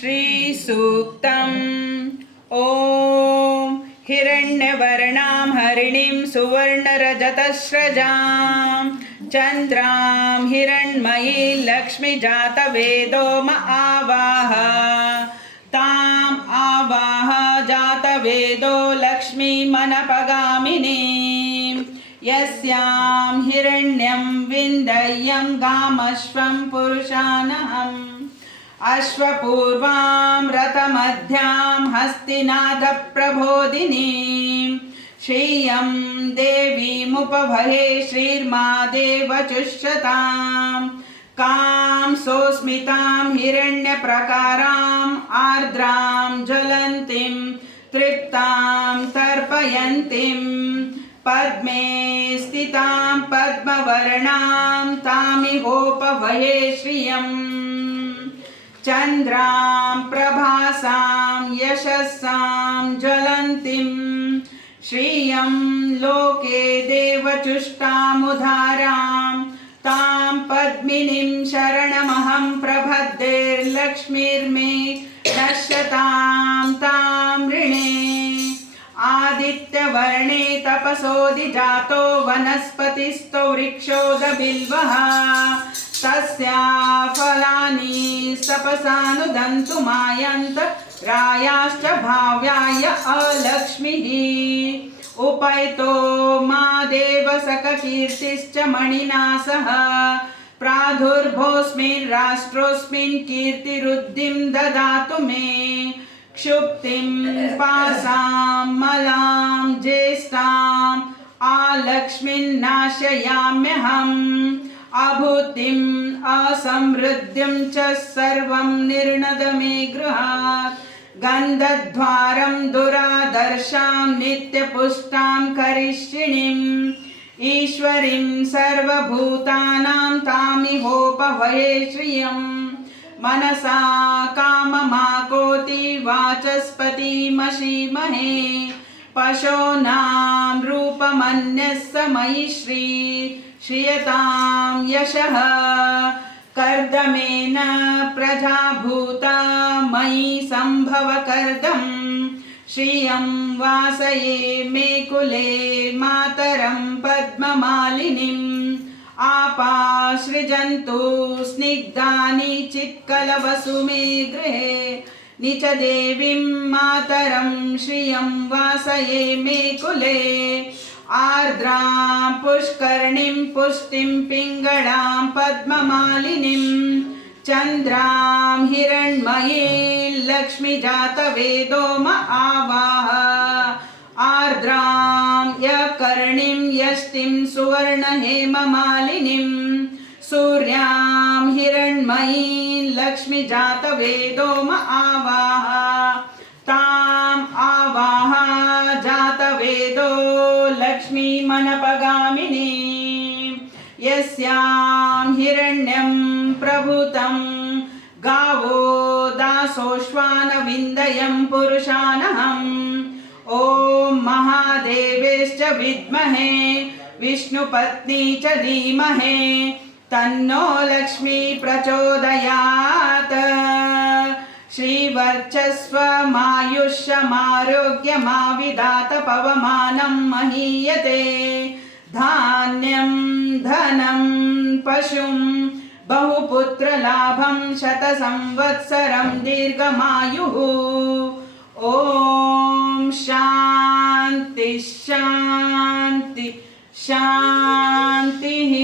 श्रीसूक्तम्। ॐ हिरण्यवर्णां हरिणीं सुवर्णरजतस्रजां चन्द्रां हिरण्मयी लक्ष्मीजातवेदो म आवाह। ताम् आवाह जातवेदो लक्ष्मीमनपगामिनीं। यस्यां हिरण्यं विन्दय्यं गामश्वं पुरुषानहम्। अश्वपूर्वां रथमध्यां हस्तिनाथप्रबोधिनीं। श्रियं देवीमुपभये श्रीर्मादेवचुष्यताम्। कां सोऽस्मितां हिरण्यप्रकाराम् आर्द्रां ज्वलन्तीं तृप्तां तर्पयन्तीं। पद्मे स्थितां पद्मवर्णां तामिहोपभये श्रियम्। चन्द्रां प्रभासां यशसां ज्वलन्तीं। श्रियं लोके देवचुष्टामुदारां तां पद्मिनीं शरणमहं प्रपद्येर्लक्ष्मीर्मे नश्यतां तां ऋणे। आदित्यवर्णे तपसोऽधिजातो वनस्पतिस्थो वृक्षोदबिल्वः। तस्या फलानि तपसानुदन्तु मायन्त रायाश्च भाव्याय अलक्ष्मीः। उपैतो मादेवसखकीर्तिश्च मणिना सह। प्रादुर्भोऽस्मिन् राष्ट्रोऽस्मिन् कीर्तिरुद्धिं ददातु मे। क्षुप्तिं पासां मलां ज्येष्ठाम् आलक्ष्मीन्नाशयाम्यहम्। अभूतिम् असमृद्धिं च सर्वं निर्णद मे गृहात्। गन्धद्वारं दुरादर्शां नित्यपुष्टां करिष्यिणीम्। ईश्वरीं सर्वभूतानां तामिहोपभये श्रियम्। मनसा काममाकोति वाचस्पतिमशीमहे। पशूनां रूपमन्यस्य मयि श्रियतां यशः। कर्दमेन प्रजाभूता मयि सम्भव कर्दम्। श्रियं वासये मे कुले मातरं पद्ममालिनीम्। आपासृजन्तु स्निग्धानि चित्कलवसु मे गृहे। निच देवीं मातरं श्रियं वासये मे कुले। आर्द्रां पुष्करणीं पुष्टिं पिङ्गळां पद्ममालिनीं। चन्द्रां हिरण्मयीं लक्ष्मीजातवेदो म आवाह। आर्द्रां यकर्णीं यष्टिं सुवर्णहेममालिनीं। सूर्यां हिरण्मयीं लक्ष्मीजातवेदो म आवाह। ताम् आवाह जातवेदो लक्ष्मीमनपगामिनीं। यस्यां हिरण्यं प्रभूतं गावो दासोऽश्वानविन्दयं पुरुषानहम्। ॐ महादेवेश्च विद्महे विष्णुपत्नी च धीमहि तन्नो लक्ष्मी प्रचोदयात्। श्रीवर्चस्वमायुष्यमारोग्यमाविदात पवमानं महीयते। धान्यं धनं पशुं बहुपुत्रलाभं शतसंवत्सरं दीर्घमायुः। ॐ शान्ति शान्ति शान्तिः।